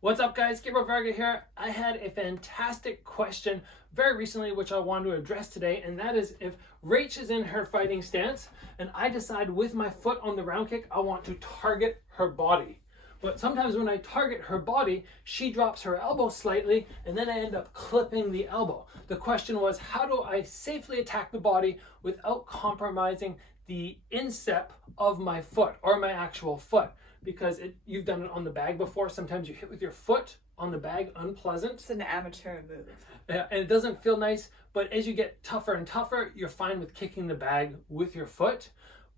What's up, guys? Gabriel Varga here. I had a fantastic question very recently which I want to address today, and that is if Rach is in her fighting stance and I decide with my foot on the round kick I want to target her body. But sometimes when I target her body, she drops her elbow slightly and then I end up clipping the elbow. The question was, how do I safely attack the body without compromising the instep of my foot or my actual foot? Because you've done it on the bag before. Sometimes you hit with your foot on the bag, unpleasant. It's an amateur move. And it doesn't feel nice, but as you get tougher and tougher, you're fine with kicking the bag with your foot.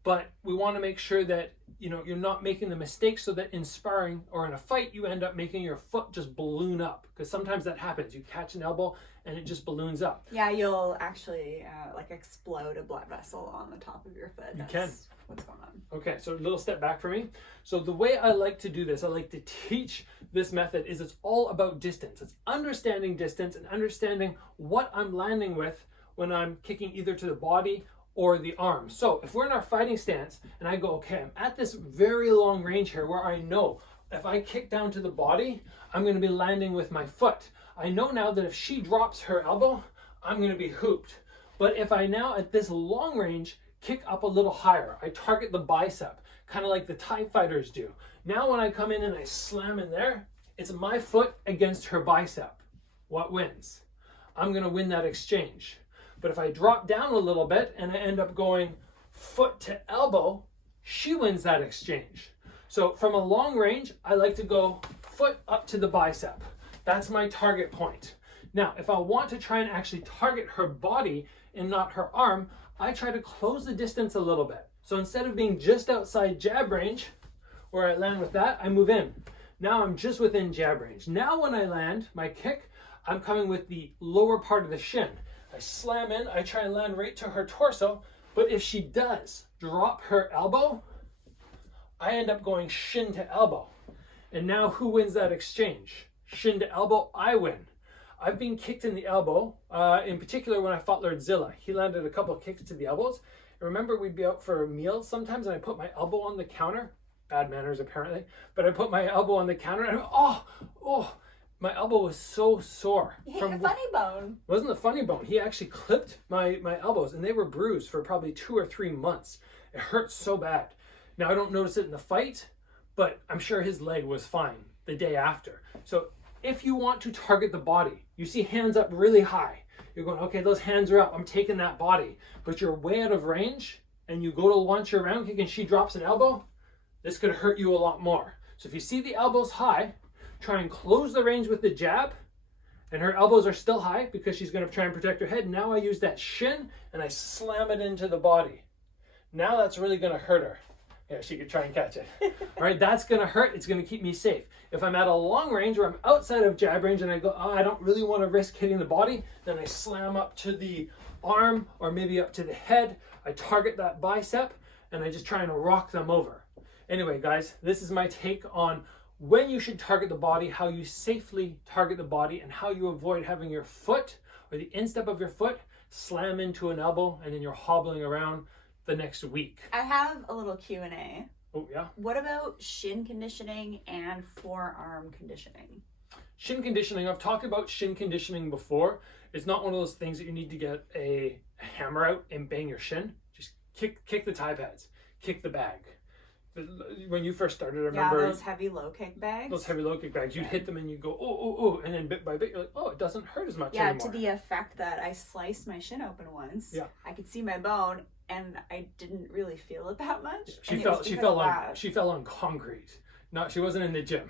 But we want to make sure that you're not making the mistake so that in sparring or in a fight, you end up making your foot just balloon up. Because sometimes that happens. You catch an elbow and it just balloons up. Yeah, you'll actually explode a blood vessel on the top of your foot. That's you can. What's going on. Okay, so a little step back for me. So the way I like to do this, I like to teach this method, is it's all about distance. It's understanding distance and understanding what I'm landing with when I'm kicking either to the body or the arm. So if we're in our fighting stance and I go, okay, I'm at this very long range here where I know if I kick down to the body, I'm going to be landing with my foot. I know now that if she drops her elbow, I'm going to be hooped. But if I now at this long range kick up a little higher, I target the bicep, kind of like the TIE fighters do. Now when I come in and I slam in there, it's my foot against her bicep. What wins? I'm going to win that exchange. But if I drop down a little bit and I end up going foot to elbow, she wins that exchange. So from a long range, I like to go foot up to the bicep. That's my target point. Now, if I want to try and actually target her body and not her arm, I try to close the distance a little bit. So instead of being just outside jab range, where I land with that, I move in. Now I'm just within jab range. Now when I land my kick, I'm coming with the lower part of the shin. I slam in, I try and land right to her torso, but if she does drop her elbow, I end up going shin to elbow. And now who wins that exchange? Shin to elbow, I win. I've been kicked in the elbow, in particular when I fought Lordzilla. He landed a couple of kicks to the elbows. I remember we'd be out for meals sometimes and I put my elbow on the counter. Bad manners apparently. But I put my elbow on the counter and my elbow was so sore. You hit a funny bone. It wasn't a funny bone. He actually clipped my elbows and they were bruised for probably 2 or 3 months. It hurt so bad. Now I don't notice it in the fight, but I'm sure his leg was fine the day after. So if you want to target the body, you see hands up really high. You're going, okay, those hands are up. I'm taking that body. But you're way out of range and you go to launch your round kick and she drops an elbow, this could hurt you a lot more. So if you see the elbows high, try and close the range with the jab, and her elbows are still high because she's going to try and protect her head. Now I use that shin and I slam it into the body. Now that's really going to hurt her. Yeah, she could try and catch it. All right, that's going to hurt. It's going to keep me safe. If I'm at a long range or I'm outside of jab range and I go, I don't really want to risk hitting the body, then I slam up to the arm or maybe up to the head. I target that bicep and I just try and rock them over. Anyway, guys, this is my take on when you should target the body, how you safely target the body, and how you avoid having your foot or the instep of your foot slam into an elbow and then you're hobbling around the next week. I have a little Q&A. Oh, yeah? What about shin conditioning and forearm conditioning? Shin conditioning, I've talked about shin conditioning before. It's not one of those things that you need to get a hammer out and bang your shin. Just kick the tie pads, kick the bag. When you first started, I remember... Yeah, those heavy low kick bags. Those heavy low kick bags. You'd hit them and you'd go, oh, and then bit by bit, you're like, oh, it doesn't hurt as much anymore. Yeah, to the effect that I sliced my shin open once. Yeah. I could see my bone and I didn't really feel it that much. She fell on concrete. She wasn't in the gym.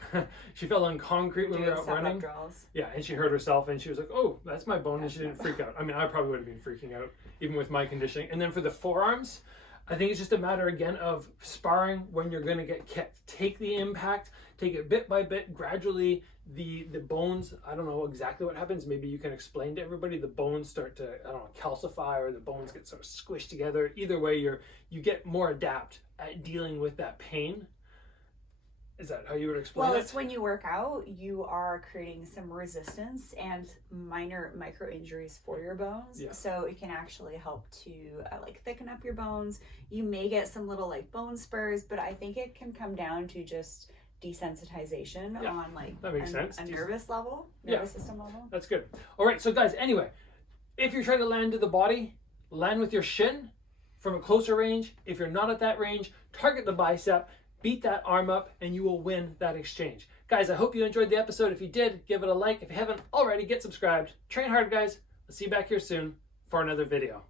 She fell on concrete when we were out running. Draws. Yeah, and she hurt herself and she was like, oh, that's my bone, and she didn't freak out. I mean, I probably would have been freaking out even with my conditioning. And then for the forearms, I think it's just a matter, again, of sparring when you're going to get kicked. Take the impact, take it bit by bit, gradually. The bones, I don't know exactly what happens. Maybe you can explain to everybody. The bones start to, I don't know, calcify, or the bones get sort of squished together. Either way, you get more adept at dealing with that pain. Is that how you would explain it? Well, it's when you work out, you are creating some resistance and minor micro injuries for your bones. Yeah. So it can actually help to thicken up your bones. You may get some little bone spurs, but I think it can come down to just desensitization Yeah, on like that makes sense. a nervous level, Yeah. nervous system level. That's good. All right, so guys, anyway, if you're trying to land to the body, land with your shin from a closer range. If you're not at that range, target the bicep, beat that arm up, and you will win that exchange. Guys, I hope you enjoyed the episode. If you did, give it a like. If you haven't already, get subscribed. Train hard, guys. I'll see you back here soon for another video.